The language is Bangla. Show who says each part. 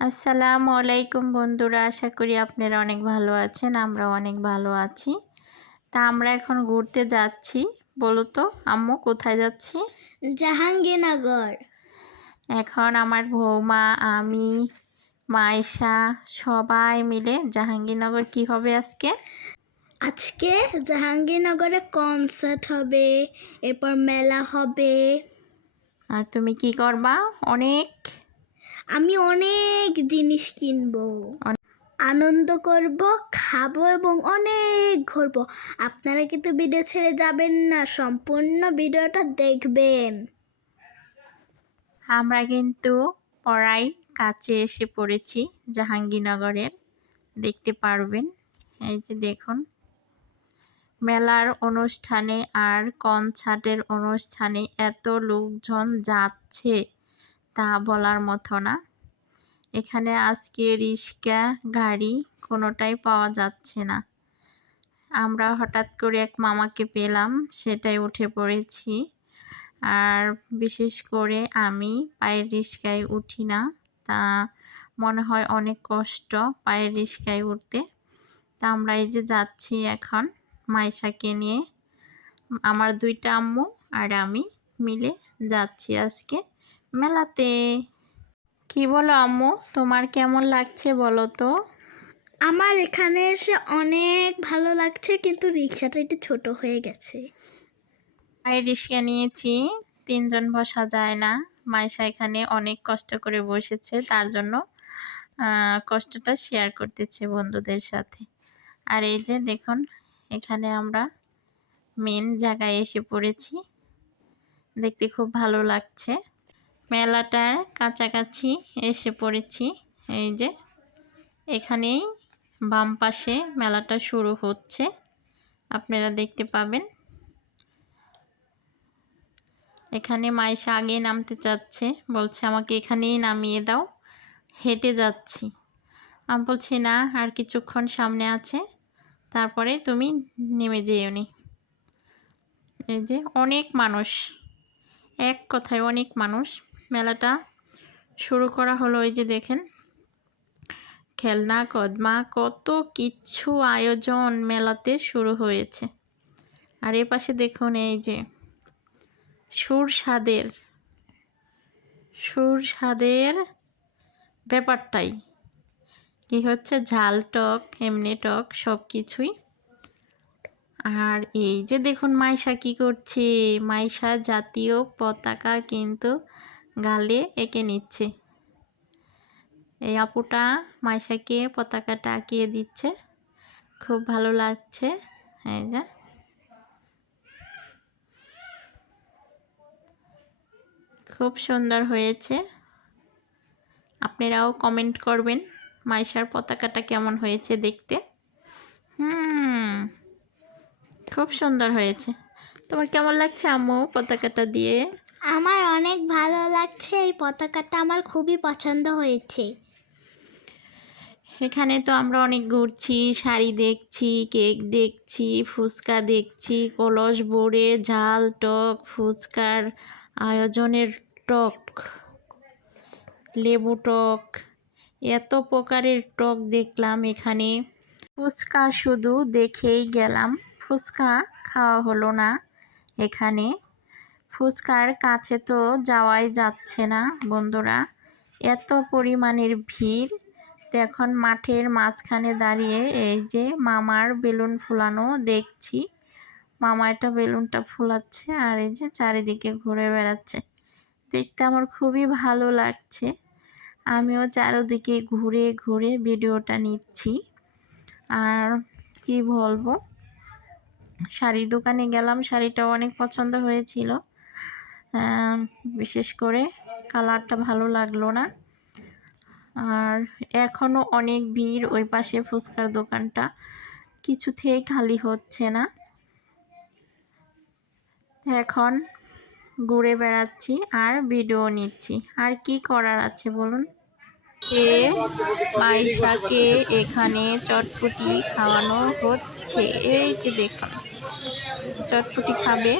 Speaker 1: আসসালামু আলাইকুম বন্ধুরা আশা করি আপনারা অনেক ভালো আছেন আমরা অনেক ভালো আছি। তা আমরা এখন ঘুরতে যাচ্ছি বলো তো আম্মু কোথায় যাচ্ছি?
Speaker 2: জাহাঙ্গীরনগর।
Speaker 1: এখন আমার বৌমা আমি মাইশা সবাই মিলে জাহাঙ্গীরনগর কি হবে আজকে?
Speaker 2: আজকে জাহাঙ্গীরনগরে কনসার্ট হবে এরপর মেলা হবে।
Speaker 1: আর তুমি কি করবা? অনেক
Speaker 2: আমি অনেক জিনিস কিনবো। আনন্দ করব খাব এবং অনেক ঘুরবো। আপনারা কিন্তু ভিডিও ছেড়ে যাবেন না সম্পূর্ণ ভিডিওটা দেখবেন।
Speaker 1: আমরা কিন্তু পড়াই কাছে এসে পড়েছি জাহাঙ্গীরনগরের। দেখতে পারবেন এই যে দেখুন। মেলার অনুষ্ঠানে আর কনসার্টের অনুষ্ঠানে এত লোকজন যাচ্ছে। তা বলার মতো না। এখানে আজকে রিক্সা গাড়ি কোনোটাই পাওয়া যাচ্ছে না। আমরা হঠাৎ করে এক মামাকে পেলাম, সেটাই উঠে পড়েছি। আর বিশেষ করে আমি পায়ের রিক্সায় উঠি না। তা মনে হয় অনেক কষ্ট পায়ের রিক্সায় উঠতে। তা আমরা এই যে যাচ্ছি এখন মাইশাকে নিয়ে, আমার দুইটা আম্মু আর আমি মিলে যাচ্ছি আজকে। মেলাতে। কি বলো আম্মু? তোমার কেমন লাগছে বলো তো?
Speaker 2: আমার এখানে এসে অনেক ভালো লাগছে কিন্তু রিক্সাটা একটু ছোট হয়ে গেছে।
Speaker 1: পায়ের রিক্সা নিয়েছি তিনজন বসা যায় না। মাইশা এখানে অনেক কষ্ট করে বসেছে তার জন্য কষ্টটা শেয়ার করতেছে বন্ধুদের সাথে। আর এই যে দেখুন এখানে আমরা মেন জায়গায় এসে পড়েছি। দেখতে খুব ভালো লাগছে। মেলাটার কাছাকাছি এসে পড়েছি। এই যে, এখানেই বাম পাশে মেলাটা শুরু হচ্ছে। আপনারা দেখতে পাবেন। এখানে মাইশা আগে নামতে চাচ্ছে, বলছে, আমাকে এখানেই নামিয়ে দাও। হেঁটে যাচ্ছি। আমি বলছি, না, আর কিছুক্ষণ সামনে আছে, তারপরে তুমি নেমে যেও নি। এই যে, অনেক মানুষ, এক কথায় অনেক মানুষ। মেলাটা শুরু করা হলো ওই যে দেখেন। খেলনা, কদমা, কত কিছু আয়োজন মেলাতে শুরু হয়েছে। আর এ পাশে দেখুন এই যে সুর স্বাদের সুর স্বাদের ব্যাপারটাই। কি হচ্ছে? ঝাল টক, এমনি টক সব কিছুই। আর এই যে দেখুন মাইশা কি করছে? মাইশা জাতীয় পতাকা কিন্তু গালে এঁকে নিচ্ছে। এই আপুটা মাইশাকে পতাকাটা আঁকিয়ে দিচ্ছে। খুব ভালো লাগছে। এই যে। খুব সুন্দর হয়েছে। আপনারাও কমেন্ট করবেন মাইশার পতাকাটা কেমন হয়েছে দেখতে। হুম, খুব সুন্দর হয়েছে। তোমার কেমন লাগছে আম্মু পতাকাটা দিয়ে?
Speaker 2: আমার অনেক ভালো লাগছে, এই পতাকাটা আমার খুবই পছন্দ হয়েছে।
Speaker 1: এখানে তো আমরা অনেক ঘুরছি, শাড়ি দেখছি, কেক দেখছি, ফুচকা দেখছি, কলস বোড়ে, ঝাল, টক, ফুচকার আয়োজনের টক, লেবু টক, এত প্রকারের টক দেখলাম এখানে। ফুচকা শুধু দেখেই গেলাম, ফুচকা খাওয়া হলো না এখানে। ফুচকার কাছে তো যাওয়াই যাচ্ছে না, বন্ধুরা। এত পরিমাণের ভিড়। এখন মাঠের মাঝখানে দাঁড়িয়ে এই যে মামার বেলুন ফুলানো দেখছি। মামা এটা বেলুনটা ফুলাচ্ছে আর এই যে চারিদিকে ঘুরে বেড়াচ্ছে। দেখতে আমার খুবই ভালো লাগছে। আমিও চারোদিকে ঘুরে ঘুরে ভিডিওটা নিচ্ছি। আর কি বলব? শাড়ির দোকানে গেলাম, শাড়িটাও অনেক পছন্দ হয়েছিল। বিশেষ করে কালারটা ভালো লাগল না। আর এখনও অনেক ভিড় ওই পাশে ফুচকার দোকানটা। কিছুতেই খালি হচ্ছে না। এখন ঘুরে বেড়াচ্ছি আর ভিডিও নিচ্ছি। আর কি করার আছে বলুন? কে? মাইশাকে এখানে চটপটি খাওয়ানো হচ্ছে। এই যে দেখুন, চটপটি খাবে।